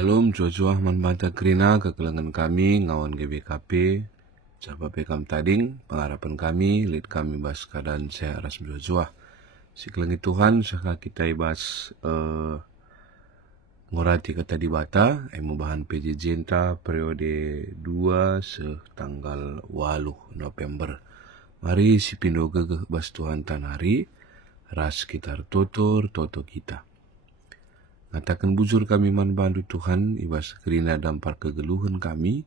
Shalom, jua-jua manbanta krina kekelengan kami, ngawan GBKP, Jaba Bekam Tading, pengharapan kami, lead kami bas keadaan saya aras jua-jua. Sikelengi Tuhan, saka kita ibas ngorati kata di bata, bahan PJ Jenta periode 2 setanggal 8 November. Mari si pindo gegeh bas Tuhan tanari, ras sekitar toto kita. Ngatakan bujur kami manbantu Tuhan, ibas kerina dampar kegeluhan kami,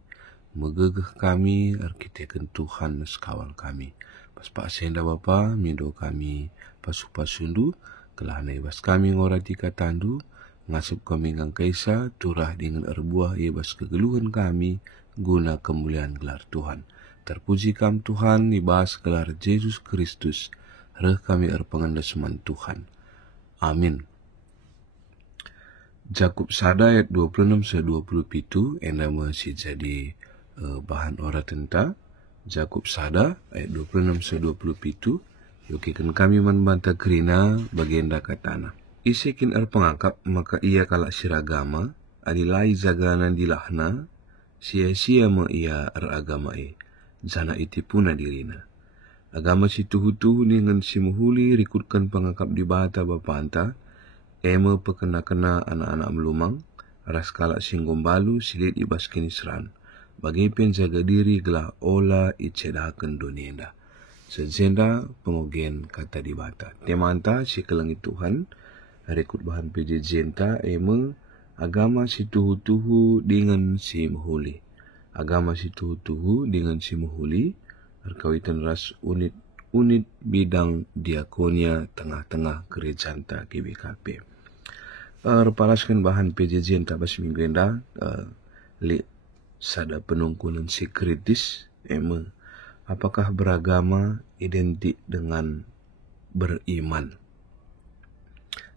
megegeh kami, arkiteken Tuhan sekawal kami. Pas pak senda bapa, mindo kami, pasu-pasundu, kelahana ibas kami ngorati katandu, ngasup kami ngang kaisa, turah dengan erbuah ibas kegeluhan kami, guna kemuliaan gelar Tuhan. Terpuji kam Tuhan, ibas gelar Yesus Kristus, reh kami erpengandaseman Tuhan. Amin. Jakub Sada ayat 26-27 enda masih jadi bahan ora tenta. Jakub Sada ayat 26-27 yukikan kami manbanta kerina bagienda katana. Isikin pengangkap maka ia kalak siragama adilai zaganan dilahna sia-sia ma ia agama jana itipuna dirina. Agama si tuhu-tuhu dengan si muhuli rikutkan pengangkap di bata bapanta ema pekena-kena anak-anak melumang, ras kalak singgombalu silit ibas kini seran. Bagi penjaga diri gelah ola icedahaken donienda. Sejenda pengogen kata di bata. Temanta si kelengi Tuhan, rekut bahan PJ Jenta ema agama si tuhu-tuhu dengan si muhuli. Agama si tuhu-tuhu dengan si muhuli, berkawitan ras unit bidang diakonia tengah-tengah gerejanta GBKP. Repalaskan bahan PJJ entah bas minggu enda sada penungkunan si kritis apakah beragama identik dengan beriman.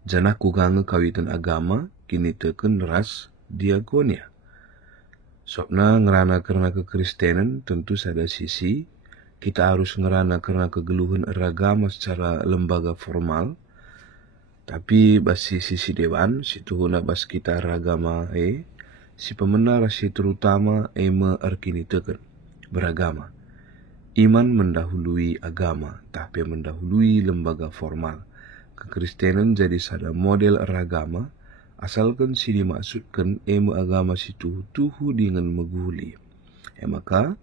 Janah kugange kawitan agama kini teken ras diakonia. Sopna ngerana karena kekristenan tentu sada sisi kita harus ngerana karena kegeluhan agama secara lembaga formal. Tapi basi sisi dewan, si tuhuna bas kita ragama si pemenar si terutama arkini teken beragama. Iman mendahului agama, tapi mendahului lembaga formal. Kekristenan jadi sada model ragama, asalkan si dimaksudkan agama si tuhu dengan meguli. Maka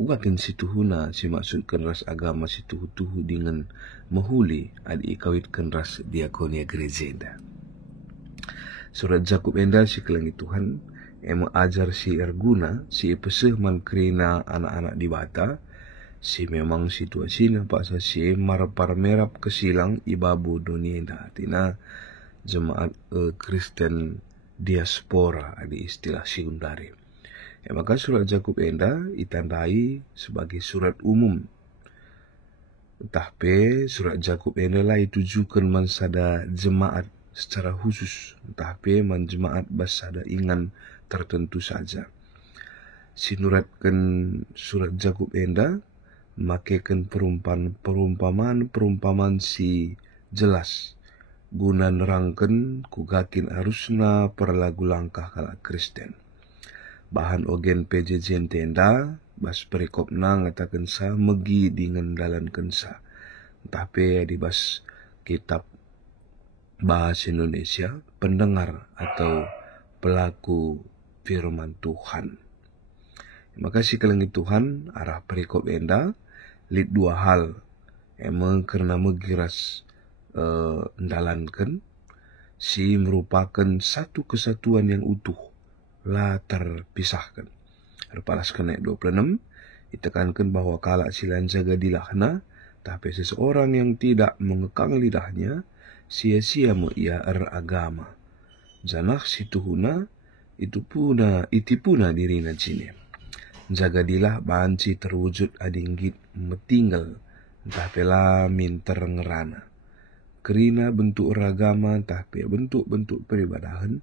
ugakin si tuhuna si maksudkan ras agama si tuhu dengan mahuli adi ikawitkan ras diakonia gerejenda. Surat Jakub enda si kelangi Tuhan ajar si erguna si peseh man kerina anak-anak di bata si memang situasinya paksa si marapar merap kesilang ibabu donienda tina jemaat Kristen diaspora adi istilah sekundari. Maka surat Jakub enda ditandai sebagai surat umum. Tapi surat Jakub enda lah ditujukan mansada jemaat secara khusus. Tapi man jemaat basada ingan tertentu saja. Sinuratkan surat Jakub enda makaikan perumpamaan si jelas. Guna nerangkan kugakin harusna perlagu langkah kala Kristen. Bahan ogen PJJ tenda, bas perikopna ngatakan sa megi dengan dalan kensa. Tapi di bas kitab bahasa Indonesia, pendengar atau pelaku firman Tuhan. Makasih kelengi Tuhan, arah perikop enda, lid dua hal. Emang karena megiras dalankan, si merupakan satu kesatuan yang utuh. La terpisahkan. Repalaskan ayat 26, ditekankan bahwa kalak silan jaga dilahna, tapi seseorang yang tidak mengekang lidahnya, sia-sia ia agama. Janah situhuna, itipuna dirina jine. Jaga dilah banci terwujud adinggit metinggal, tapi lamin terengerana. Kerina bentuk ragama, tapi bentuk-bentuk peribadahan,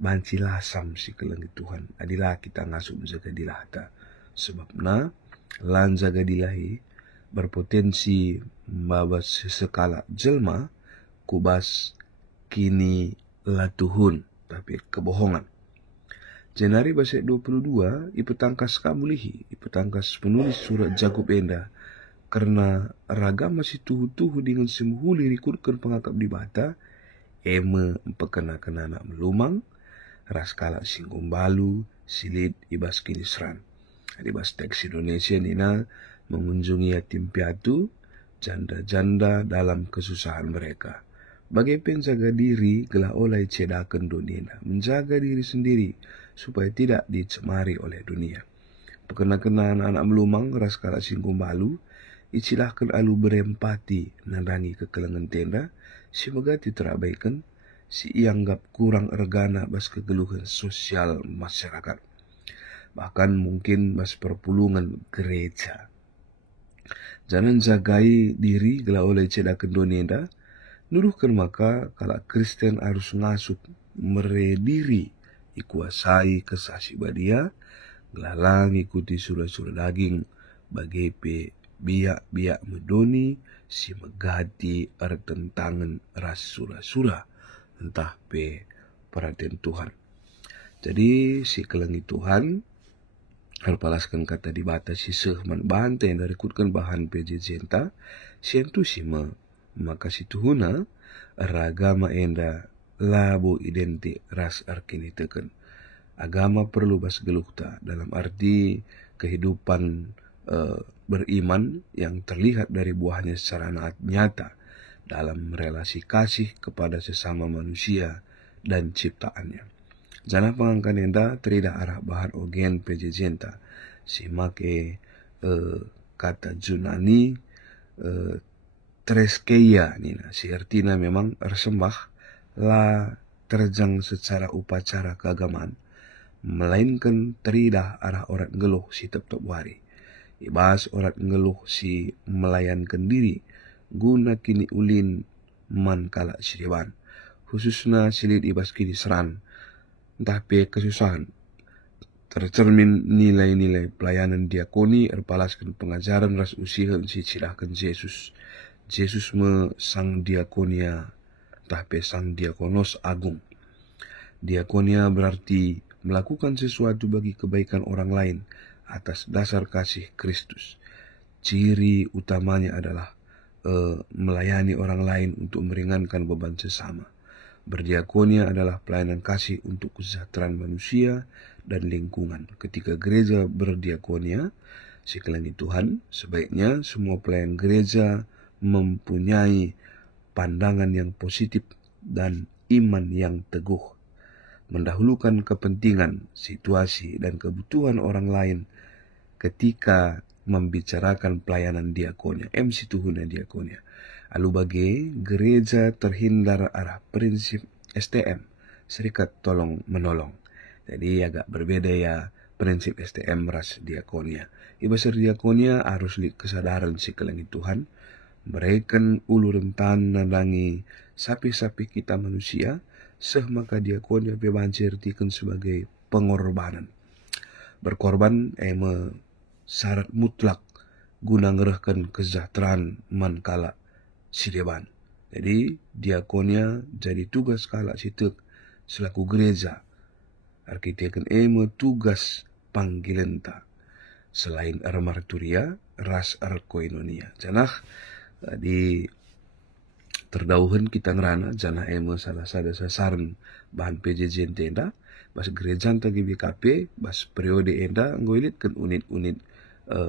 banci lasam si kelengi Tuhan. Adilah kita ngasup jaga dilahta. Sebabna lan jaga dilahi berpotensi babas sekala jelma kubas kini latuhun tapi kebohongan. Januari basek 22, ipetangkas kamulihi, ipetangkas penulis surat Jakub enda, karena ragama si tuhu-tuhu dengan semuhuli rikurkan pengakap di bata, eme empekena-kena anak melumang, raskala singgung balu, silit ibas kini seran. Di bas teks Indonesia nina mengunjungi yatim piatu, janda-janda dalam kesusahan mereka. Bagai penjaga diri, gelah oleh cedakan dunia, menjaga diri sendiri supaya tidak dicemari oleh dunia. Pekena-kena anak-anak melumang, raskala singgung balu, icilahkan alu berempati nandangi kekelengan tenda, si megati terabaikan, si ianggap kurang ergana bas kegeluhan sosial masyarakat. Bahkan mungkin bas perpulungan gereja. Jangan jagai diri gelah oleh cedakan dunia, nuruhkan maka kalau Kristen harus ngasup merediri ikuasai kesasi badia, gelalang ikuti surah-surah daging bagai pe biak-biak medoni si megati ertentangan ras surah-surah entah pe perhatian Tuhan. Jadi si kelengi Tuhan harpalaskan kata dibatasi sehman bahan yang dari kutkan bahan PJ jenta sientu si maka si tuhuna ragama enda labo identik ras arkini teken. Agama perlu bas gelukta dalam arti kehidupan beriman yang terlihat dari buahnya secara nyata dalam relasi kasih kepada sesama manusia dan ciptaannya. Jana pangangkan enda terida arah bahan ogen pejejenta si make kata Junani treskeia nina si artinya memang ersembah la terjang secara upacara keagamaan, melainkan teridah arah orang ngeluh si tep-tep wari. Ibas orang ngeluh si melayankan diri, guna kini ulin man kala siriban. Khususnya silit ibas kini seran, entah pe kesusahan. Tercermin nilai-nilai pelayanan diakoni erpalaskan pengajaran ras usihan si cilahkan Yesus. Yesus me sang diakonia, entah pe sang diakonos agung. Diakonia berarti melakukan sesuatu bagi kebaikan orang lain atas dasar kasih Kristus. Ciri utamanya adalah melayani orang lain untuk meringankan beban sesama. Berdiakonia adalah pelayanan kasih untuk kesejahteraan manusia dan lingkungan. Ketika gereja berdiakonia, sekalian Tuhan, sebaiknya semua pelayan gereja mempunyai pandangan yang positif dan iman yang teguh, mendahulukan kepentingan, situasi, dan kebutuhan orang lain ketika membicarakan pelayanan diakonia, MC tuhuna diakonia. Alu bagi gereja terhindar arah prinsip STM, serikat tolong menolong. Jadi agak berbeda ya prinsip STM ras diakonia. Ibasar diakonia harus kesadaran si kelengi Tuhan, mereka ulu rentan nandangi sapi-sapi kita manusia, maka diakonia bebanci artikan sebagai pengorbanan. Berkorban syarat mutlak guna ngerahkan kesejahteraan man kala sideban. Jadi diakonia jadi tugas kala sitek selaku gereja. Arkiteken tugas panggilenta. Selain marturia, ras koinonia. Janah di terdauhan kita ngerana janah salah sada sasaran bahan PJJ tenda bas gereja tagi BKP bas periode enda ngoilit kan unit-unit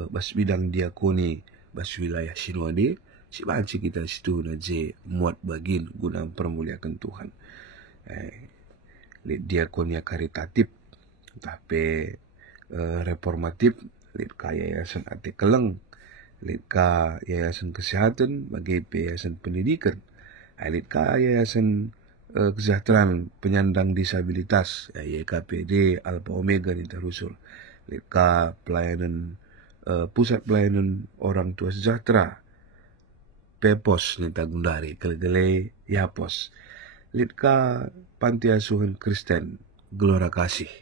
bas bidang diakoni bas wilayah sinode si banci kita situ na je muat bagin guna permuliakan Tuhan. Lid diakonia karitatif tapi reformatif lid kaya yayasan ate keleng lid ka yayasan kesehatan bagi yayasan pendidikan lid ka yayasan kesejahteraan penyandang disabilitas YKPD Alpha Omega ni terusul lid ka pelayanan pusat pelayanan orang tua sejahtera Pepos ni tagundari kelgele Yapos lid ka panti asuhan Kristen Gelora Kasih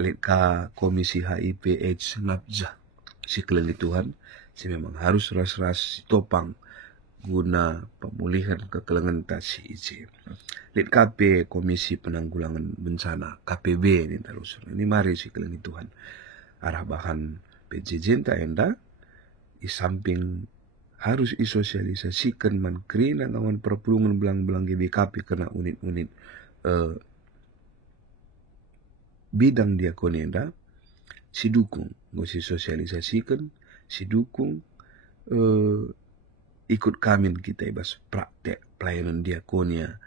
lid ka komisi HIV AIDS NAPJA si kelengi Tuhan si memang harus ras-ras topang guna pemulihan kekelengan tasi ije. Lit KP Komisi Penanggulangan Bencana KPB ini terus. Ini mari si kelengi Tuhan. Arah bahan PJJ tak enda di samping harus isosialisasikan man kerina ngawan perpulungan belang-belang GBKP kena unit-unit bidang diakoni enda si dukung si sosialisasikan si dukung ikut kamin kita ibas praktek pelayanan diakonia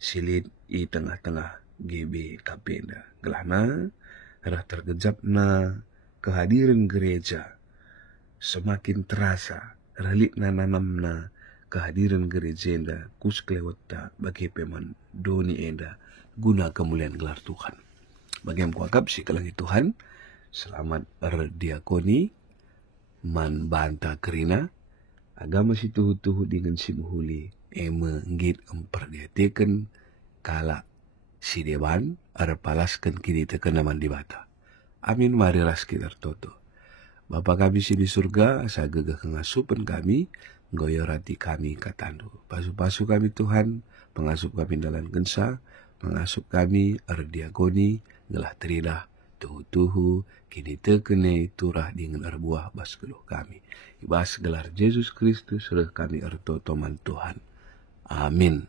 silit i tengah-tengah GBKP enda gelana arah tergejap na kehadiran gereja semakin terasa relik nanam na kehadiran gereja enda kus kelewata bagi peman doni enda guna kemuliaan gelar Tuhan. Bagi yang kuagap si kelangi Tuhan selamat berdiakoni man banta kerina agama si tuhu-tuhu dengan si muhuli ngit emperdiateken kala si dewan palaskan kini teken naman di bata. Amin mari ras kita toto. Bapa kami si di surga, asa gegah kengasupan kami, goyorati kami katandu. Pasu-pasu kami Tuhan, pengasup kami dalam gensa, pengasup kami diakoni, gelah teridah, tuhu-tuhu, kini tekene turah dengan arbuah baskeluh kami. Ibas gelar Yesus Kristus, surah kami toman Tuhan. Amin.